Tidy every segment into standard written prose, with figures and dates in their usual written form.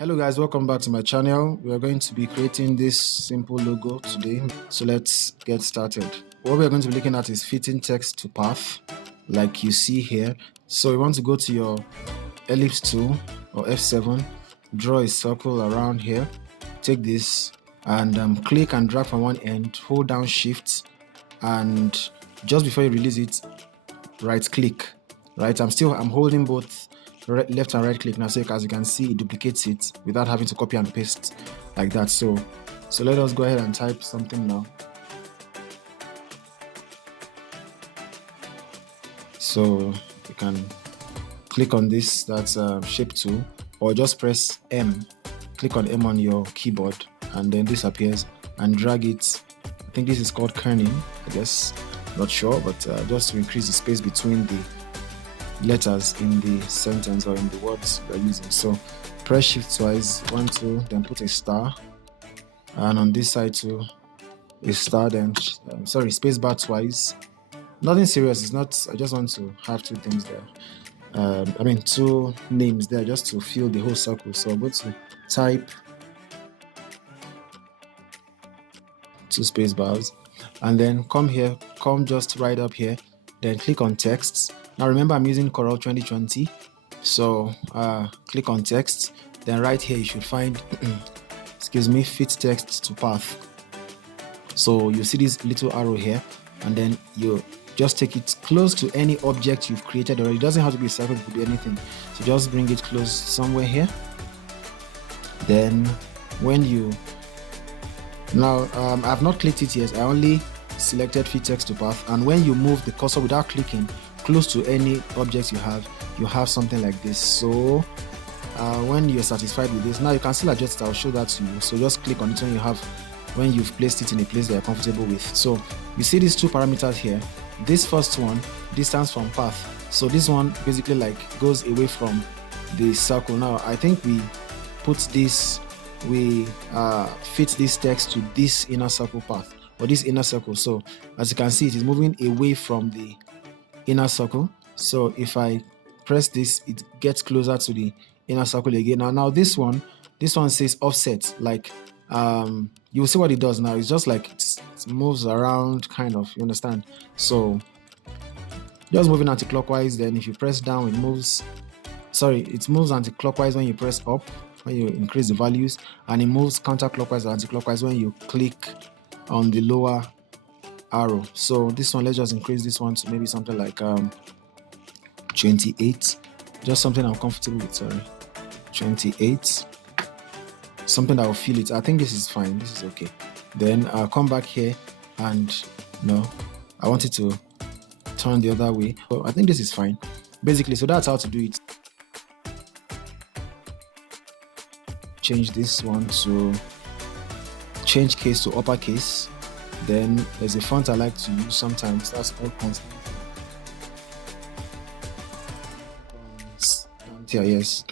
Hello guys, welcome back to my channel. We are going to be creating this simple logo today, so let's get started. What we are going to be looking at is fitting text to path like you see here. So you want to go to your ellipse tool or F7, draw a circle around here, take this and click and drag from one end, hold down shift, and just before you release it, right click. Right, I'm holding both left and right click now, so as you can see it duplicates it without having to copy and paste like that. So let us go ahead and type something now. So you can click on this, that's shape tool, or just press M, click on M on your keyboard, and then this appears, and drag it. I think this is called kerning, I guess, not sure, but just to increase the space between the letters in the sentence or in the words you're using. So press shift twice, 1 2, then put a star, and on this side too a star, then space bar twice. Nothing serious, it's not, I just want to have two things there, two names there just to fill the whole circle. So I'm going to type 2 space bars, and then come just right up here, then click on text. Now remember, I'm using Corel 2020, so click on text, then right here you should find fit text to path. So you see this little arrow here, and then you just take it close to any object you've created already. It doesn't have to be a circle, it could be anything. So just bring it close somewhere here. Then when you I've not clicked it yet, I only selected fit text to path, and when you move the cursor without clicking close to any object you have something like this. So when you're satisfied with this, now you can still adjust it. I'll show that to you. So just click on it when you've placed it in a place that you're comfortable with. So you see these two parameters here. This first one, distance from path, so this one basically like goes away from the circle. Now I think we fit this text to this inner circle path, or this inner circle. So as you can see, it is moving away from the inner circle. So if I press this, it gets closer to the inner circle again. Now this one says offset, like you'll see what it does now. It's just like it moves around, kind of, you understand? So just moving anti-clockwise, then if you press down, it moves anti-clockwise when you press up, when you increase the values, and it moves counterclockwise or anti-clockwise when you click on the lower arrow. So this one, let's just increase this one to maybe something like 28, just something I'm comfortable with. 28, something that will feel it. I think this is fine, this is okay. Then I'll come back here, and I want it to turn the other way. So I think this is fine basically. So that's how to do it. Change this one to change case to uppercase. Then there's a font I like to use sometimes, that's all constant. Here, yes.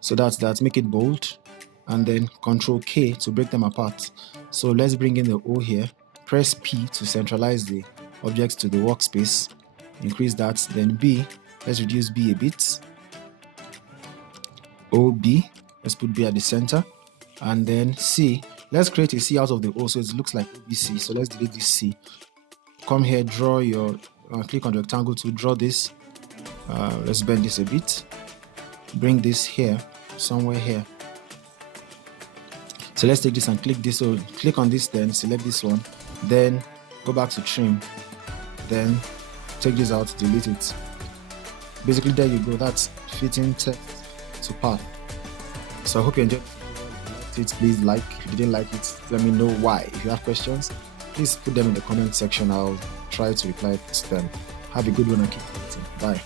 So that's that. Make it bold, and then Control K to break them apart. So let's bring in the O here. Press P to centralize the objects to the workspace. Increase that. Then B. Let's reduce B a bit. OB. Let's put B at the center, and then C. Let's create a C out of the O so it looks like ABC. So let's delete this C. Come here, draw your click on the rectangle to draw this. Let's bend this a bit. Bring this here, somewhere here. So let's take this and click this. So click on this, then select this one, then go back to trim, then take this out, delete it. Basically, there you go. That's fitting text to path. So I hope you enjoyed it. Please like. If you didn't like it, let me know why. If you have questions, please put them in the comment section. I'll try to reply to them. Have a good one and keep editing. Bye.